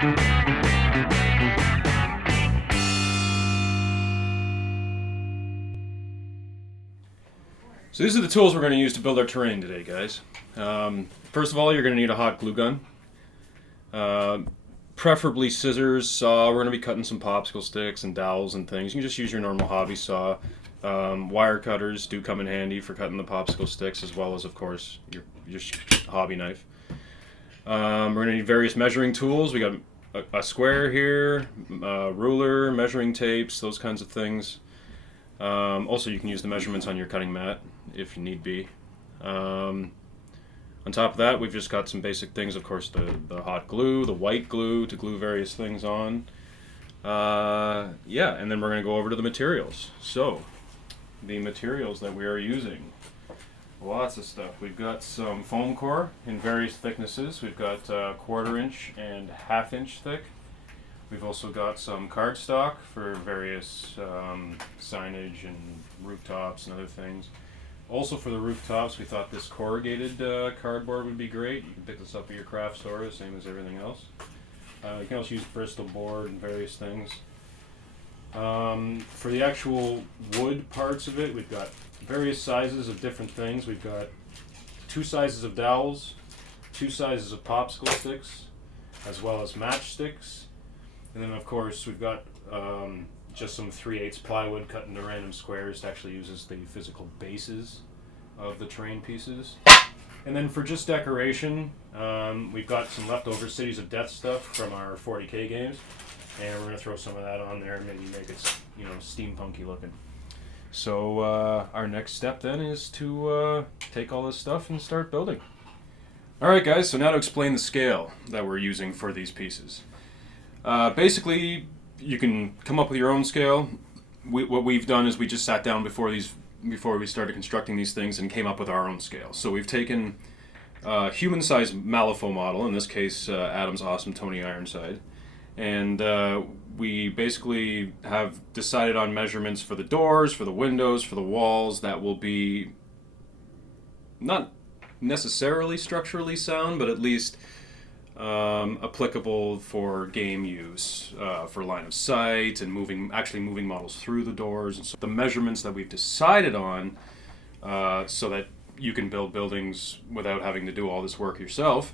So these are the tools we're going to use to build our terrain today, guys. First of all, you're going to need a hot glue gun. Preferably scissors, saw. We're going to be cutting some popsicle sticks and dowels and things. You can just use your normal hobby saw. Wire cutters do come in handy for cutting the popsicle sticks, as well as, of course, your hobby knife. We're going to need various measuring tools. We got a square here, a ruler, measuring tapes, those kinds of things. Also, you can use the measurements on your cutting mat if you need be. On top of that, we've just got some basic things, of course, the hot glue, the white glue to glue various things on. Yeah, and then we're going to go over to the materials. So, the materials that we are using. Lots of stuff. We've got some foam core in various thicknesses. We've got 1/4 inch and 1/2 inch thick. We've also got some cardstock for various signage and rooftops and other things. Also for the rooftops, we thought this corrugated cardboard would be great. You can pick this up at your craft store, the same as everything else. You can also use Bristol board and various things. For the actual wood parts of it, we've got various sizes of different things. We've got 2 sizes of dowels, 2 sizes of popsicle sticks, as well as matchsticks. And then, of course, we've got just some 3/8 plywood cut into random squares to actually use as the physical bases of the terrain pieces. And then for just decoration, we've got some leftover Cities of Death stuff from our 40K games, and we're going to throw some of that on there and maybe make it, you know, steampunky looking. So our next step then is to take all this stuff and start building. Alright guys, so now to explain the scale that we're using for these pieces. Basically, you can come up with your own scale. What we've done is we just sat down before we started constructing these things and came up with our own scale. So we've taken a human-sized Malifaux model, in this case Adam's awesome Tony Ironside, and we basically have decided on measurements for the doors, for the windows, for the walls that will be not necessarily structurally sound, but at least applicable for game use, for line of sight and actually moving models through the doors. And so the measurements that we've decided on, so that you can build buildings without having to do all this work yourself.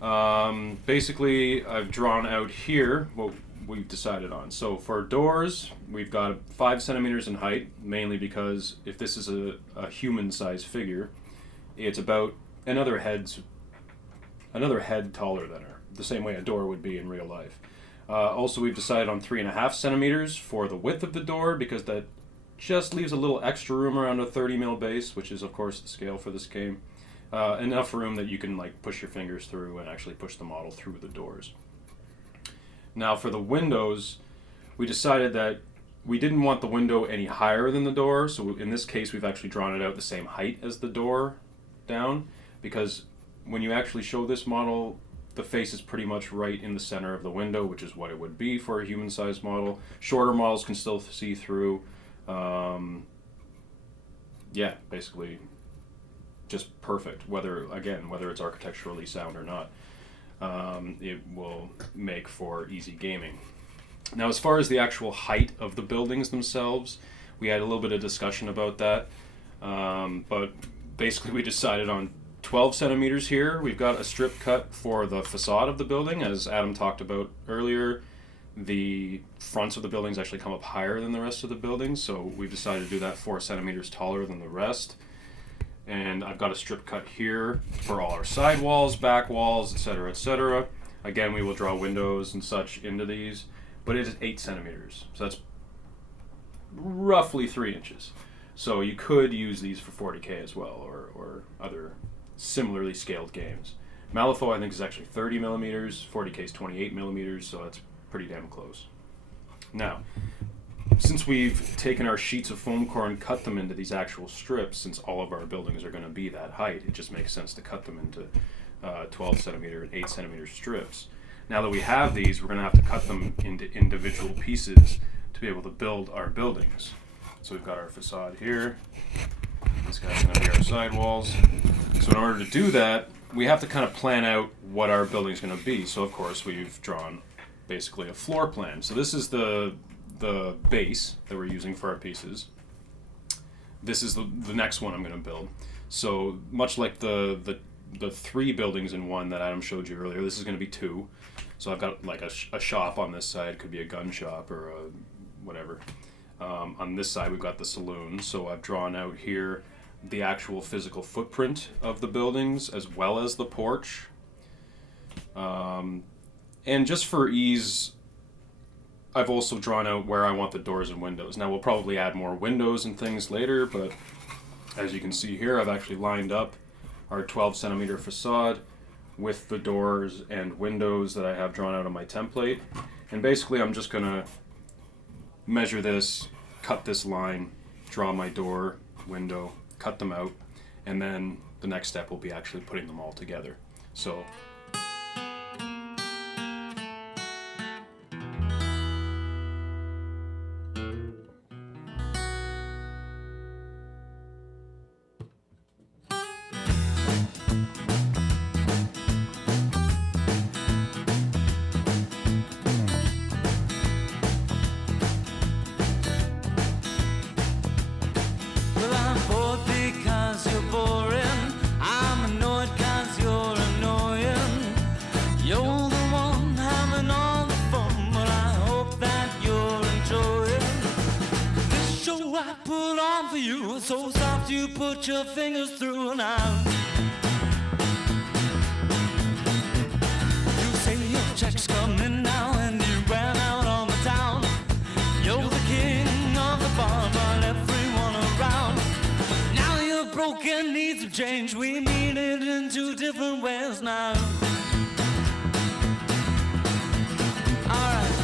Basically, I've drawn out here what we've decided on. So for doors, we've got 5 centimeters in height, mainly because if this is a human-sized figure, it's about another head taller than her, the same way a door would be in real life. Also, we've decided on 3.5 centimeters for the width of the door, because that just leaves a little extra room around a 30 mil base, which is of course the scale for this game. Enough room that you can like push your fingers through and actually push the model through the doors. Now for the windows, we decided that we didn't want the window any higher than the door, so in this case we've actually drawn it out the same height as the door down, because when you actually show this model, the face is pretty much right in the center of the window, which is what it would be for a human-sized model. Shorter models can still see through. Yeah, basically just perfect, whether it's architecturally sound or not. It will make for easy gaming. Now, as far as the actual height of the buildings themselves, we had a little bit of discussion about that, but basically we decided on 12 centimeters here. We've got a strip cut for the facade of the building. As Adam talked about earlier, the fronts of the buildings actually come up higher than the rest of the buildings, so we've decided to do that 4 centimeters taller than the rest. And I've got a strip cut here for all our side walls, back walls, etc., etc. Again, we will draw windows and such into these, but it is 8 centimeters, so that's roughly 3 inches. So you could use these for 40K as well, or other similarly scaled games. Malifaux, I think, is actually 30 millimeters, 40K is 28 millimeters, so that's pretty damn close. Now, since we've taken our sheets of foam core and cut them into these actual strips, since all of our buildings are going to be that height, it just makes sense to cut them into 12 centimeter and 8 centimeter strips. Now that we have these, we're going to have to cut them into individual pieces to be able to build our buildings. So we've got our facade here, This guy's going to be our sidewalls. So in order to do that, we have to kind of plan out what our building's going to be. So of course we've drawn basically a floor plan. So this is the base that we're using for our pieces. This is the next one I'm going to build. So much like the 3 buildings in one that Adam showed you earlier, this is going to be 2. So I've got like a shop on this side, could be a gun shop or a whatever. On this side we've got the saloon. So I've drawn out here the actual physical footprint of the buildings as well as the porch. And just for ease, I've also drawn out where I want the doors and windows. Now we'll probably add more windows and things later, but as you can see here, I've actually lined up our 12 centimeter facade with the doors and windows that I have drawn out on my template. And basically I'm just gonna measure this, cut this line, draw my door, window, cut them out, and then the next step will be actually putting them all together. So so soft you put your fingers through now. You say your check's coming now and you ran out on the town. You're the king of the bar, but everyone around. Now you're broken, need some change. We mean it in 2 different ways now. Alright.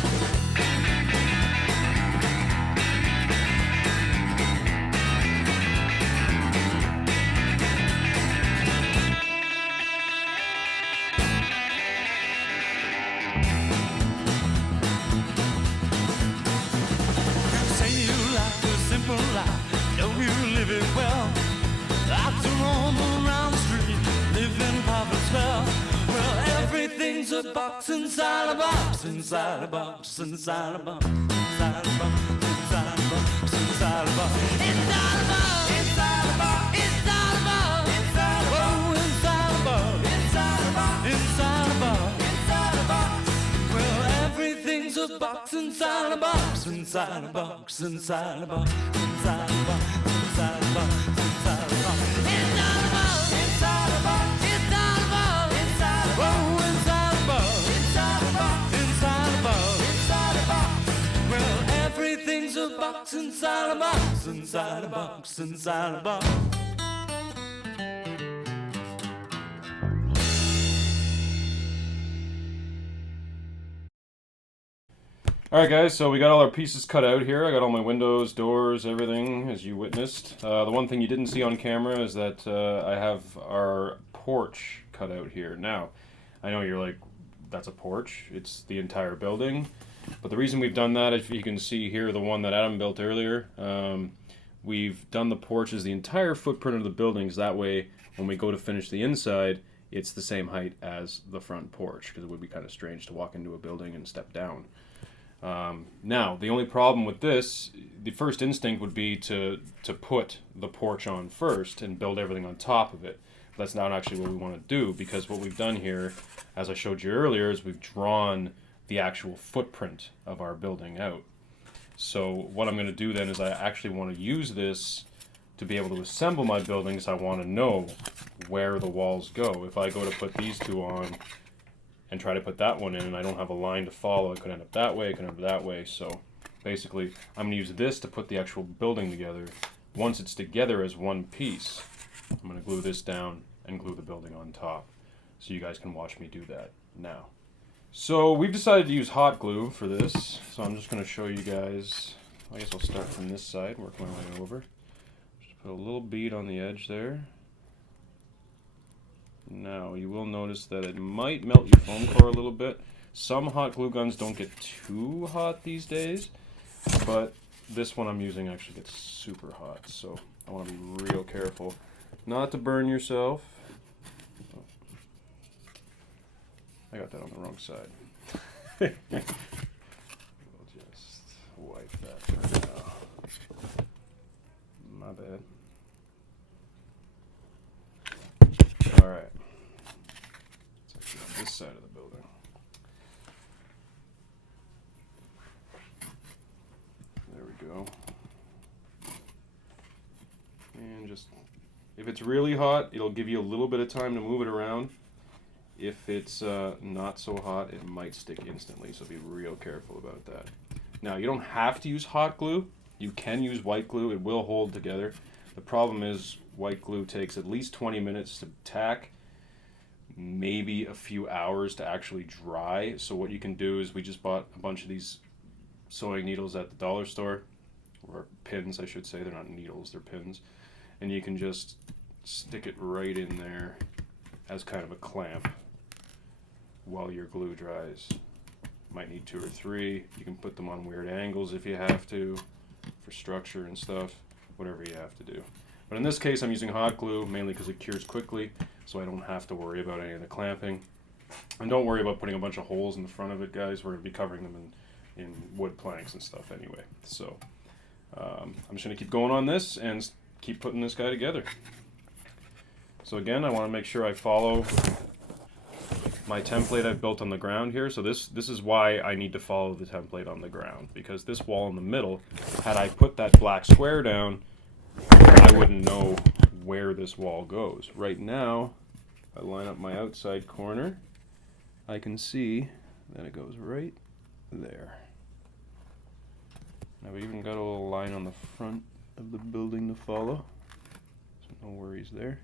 Know you live it well. Like to roam around the street, living poverty spell. Well, everything's a box inside a box, inside a box, inside a box, inside a box, inside a box, inside a box, inside a box, inside a box, inside a box, inside a box, oh, inside a box, inside a box, inside a box, inside a box. Well, everything's a box inside a box, inside a box, inside a box, inside a box, inside a box, inside a box, inside a box, inside a box, inside a box, inside a box, oh, inside a box, inside a box, inside a box, inside a box. Well, everything's a box inside a box, inside a box, inside a box. alright guys, so we got all our pieces cut out here. I got all my windows, doors, everything, as you witnessed. The one thing you didn't see on camera is that I have our porch cut out here. Now, I know you're like, that's a porch. It's the entire building. But the reason we've done that, if you can see here, the one that Adam built earlier, we've done the porch as the entire footprint of the buildings. That way, when we go to finish the inside, it's the same height as the front porch, because it would be kind of strange to walk into a building and step down. Now, the only problem with this, the first instinct would be to put the porch on first and build everything on top of it. But that's not actually what we want to do, because what we've done here, as I showed you earlier, is we've drawn the actual footprint of our building out. So what I'm going to do then is I actually want to use this to be able to assemble my buildings. I want to know where the walls go. If I go to put these 2 on and try to put that one in and I don't have a line to follow, it could end up that way, it could end up that way. So basically I'm going to use this to put the actual building together. Once it's together as one piece, I'm going to glue this down and glue the building on top. So you guys can watch me do that now. So we've decided to use hot glue for this. So I'm just going to show you guys. I guess I'll start from this side, work my way over. Just put a little bead on the edge there. Now, you will notice that it might melt your foam core a little bit. Some hot glue guns don't get too hot these days, but this one I'm using actually gets super hot. So I want to be real careful not to burn yourself. Oh. I got that on the wrong side. We'll just wipe that for now. My bad. Alright. It's actually on this side of the building. There we go. And just, if it's really hot, it'll give you a little bit of time to move it around. If it's not so hot, it might stick instantly, so be real careful about that. Now, you don't have to use hot glue. You can use white glue. It will hold together. The problem is white glue takes at least 20 minutes to tack, maybe a few hours to actually dry. So what you can do is, we just bought a bunch of these sewing needles at the dollar store, or pins, I should say. They're not needles, they're pins. And you can just stick it right in there as kind of a clamp while your glue dries. Might need 2 or 3. You can put them on weird angles if you have to, for structure and stuff, whatever you have to do. But in this case, I'm using hot glue mainly because it cures quickly, so I don't have to worry about any of the clamping. And don't worry about putting a bunch of holes in the front of it, guys. We're going to be covering them in wood planks and stuff anyway. So I'm just going to keep going on this and keep putting this guy together. So again, I want to make sure I follow my template I've built on the ground here. So this is why I need to follow the template on the ground, because this wall in the middle, had I put that black square down, I wouldn't know where this wall goes. Right now, if I line up my outside corner, I can see that it goes right there. Now we even got a little line on the front of the building to follow, so no worries there.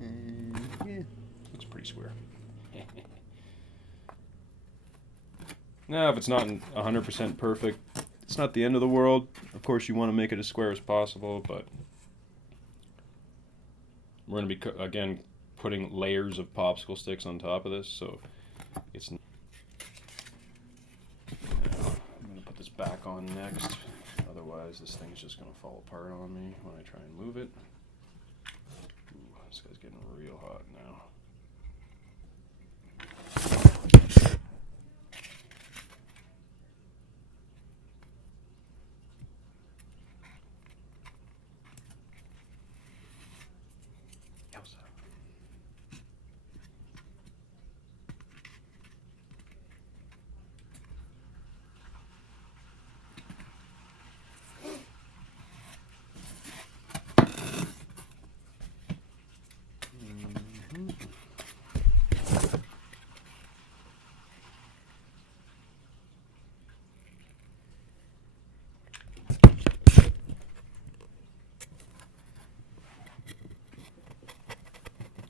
And yeah, looks pretty square. Now, if it's not 100% perfect, it's not the end of the world. Of course, you want to make it as square as possible, but we're going to be, again, putting layers of popsicle sticks on top of this, so it's... Now, I'm going to put this back on next. Otherwise, this thing's just going to fall apart on me when I try and move it. Ooh, this guy's getting real hot now.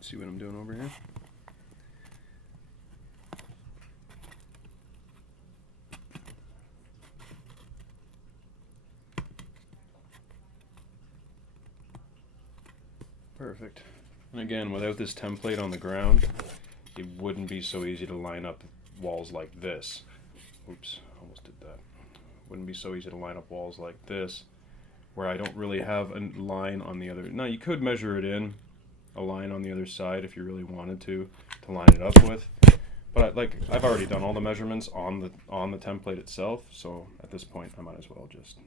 See what I'm doing over here? Perfect. And again, without this template on the ground, it wouldn't be so easy to line up walls like this. Oops, almost did that. Wouldn't be so easy to line up walls like this, where I don't really have a line on the other. Now, you could measure it in, a line on the other side if you really wanted to line it up with, but I've already done all the measurements on the template itself, so at this point I might as well just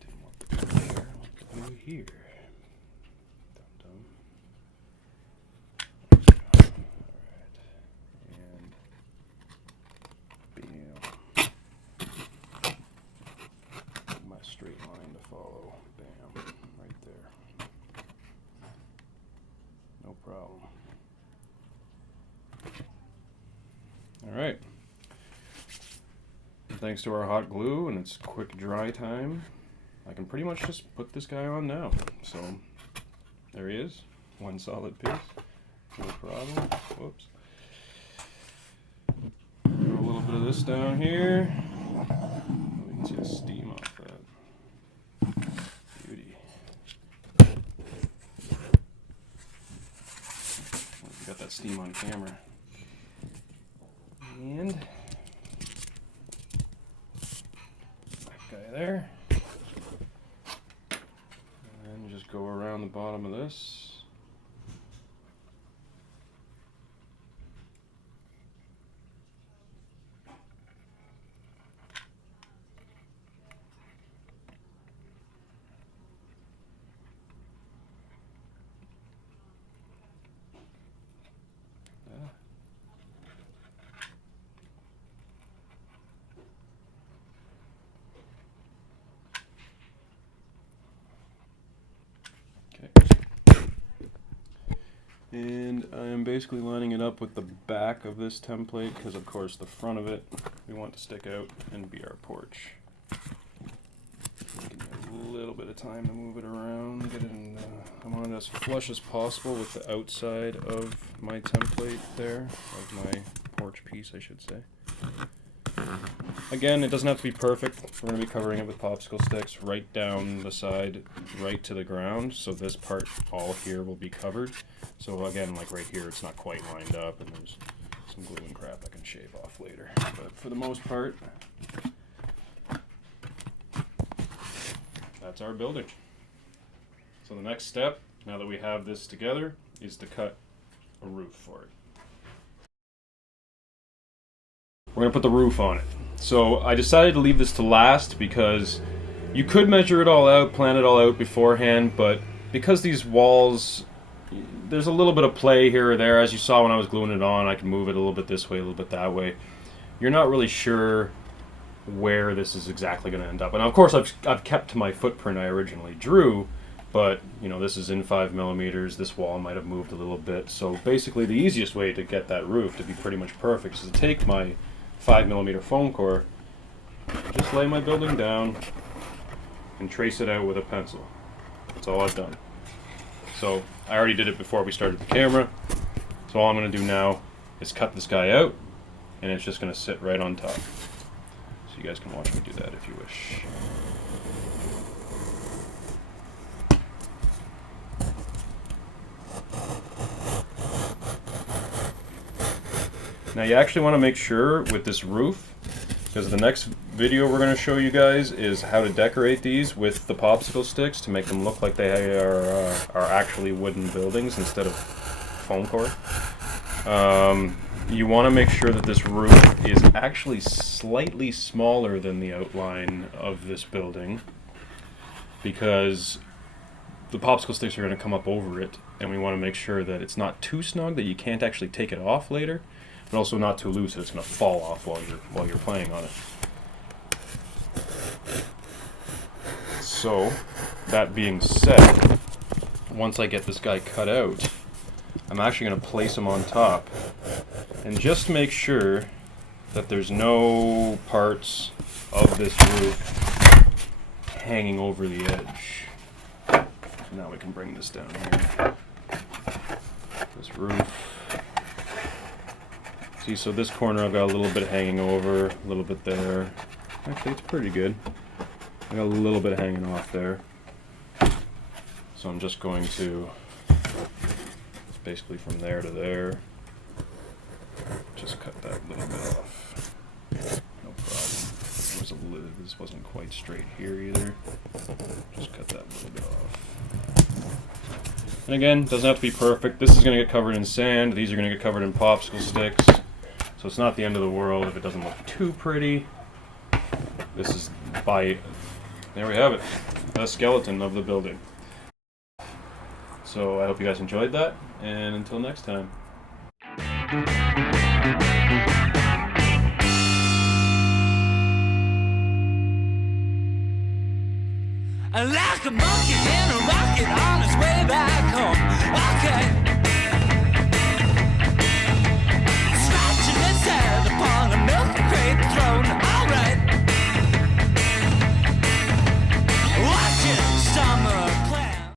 didn't want the glue here, I want the glue here. Dum -dum. Alright, and bam, my straight line to follow. Bam, right there. No problem. Alright. Thanks to our hot glue and its quick dry time, I can pretty much just put this guy on now. So, there he is. One solid piece. No problem. Whoops. Throw a little bit of this down here. We can see the steam off that. Beauty. Got that steam on camera. And guy there. And you just go around the bottom of this. And I'm basically lining it up with the back of this template because, of course, the front of it we want to stick out and be our porch. Give me a little bit of time to move it around, get it in. I want it as flush as possible with the outside of my template there, of my porch piece, I should say. Again, it doesn't have to be perfect. We're going to be covering it with popsicle sticks right down the side, right to the ground. So this part all here will be covered. So again, like right here, it's not quite lined up, and there's some glue and crap I can shave off later. But for the most part, that's our building. So the next step, now that we have this together, is to cut a roof for it. We're going to put the roof on it. So I decided to leave this to last because you could measure it all out, plan it all out beforehand, but because these walls, there's a little bit of play here or there. As you saw when I was gluing it on, I can move it a little bit this way, a little bit that way. You're not really sure where this is exactly going to end up. And of course I've kept to my footprint I originally drew, but you know, this is in 5mm. This wall might have moved a little bit. So basically the easiest way to get that roof to be pretty much perfect is to take my 5mm foam core, just lay my building down and trace it out with a pencil. That's all I've done. So I already did it before we started the camera. So all I'm going to do now is cut this guy out, and it's just going to sit right on top. So you guys can watch me do that if you wish. Now you actually want to make sure with this roof, because the next video we're going to show you guys is how to decorate these with the popsicle sticks to make them look like they are actually wooden buildings instead of foam core. You want to make sure that this roof is actually slightly smaller than the outline of this building, because the popsicle sticks are going to come up over it, and we want to make sure that it's not too snug that you can't actually take it off later, but also not too loose that it's going to fall off while you're playing on it. So, that being said, once I get this guy cut out, I'm actually going to place him on top and just make sure that there's no parts of this roof hanging over the edge. So now we can bring this down here. This roof. See, so this corner I've got a little bit hanging over, a little bit there. Actually, it's pretty good. I got a little bit hanging off there. So I'm just going to, basically from there to there, just cut that little bit off. No problem. This wasn't quite straight here either. Just cut that little bit off. And again, doesn't have to be perfect. This is going to get covered in sand. These are going to get covered in popsicle sticks. So it's not the end of the world if it doesn't look too pretty. This is there we have it, the skeleton of the building. So I hope you guys enjoyed that, and until next time. Like a monkey in a rocket on his way back home.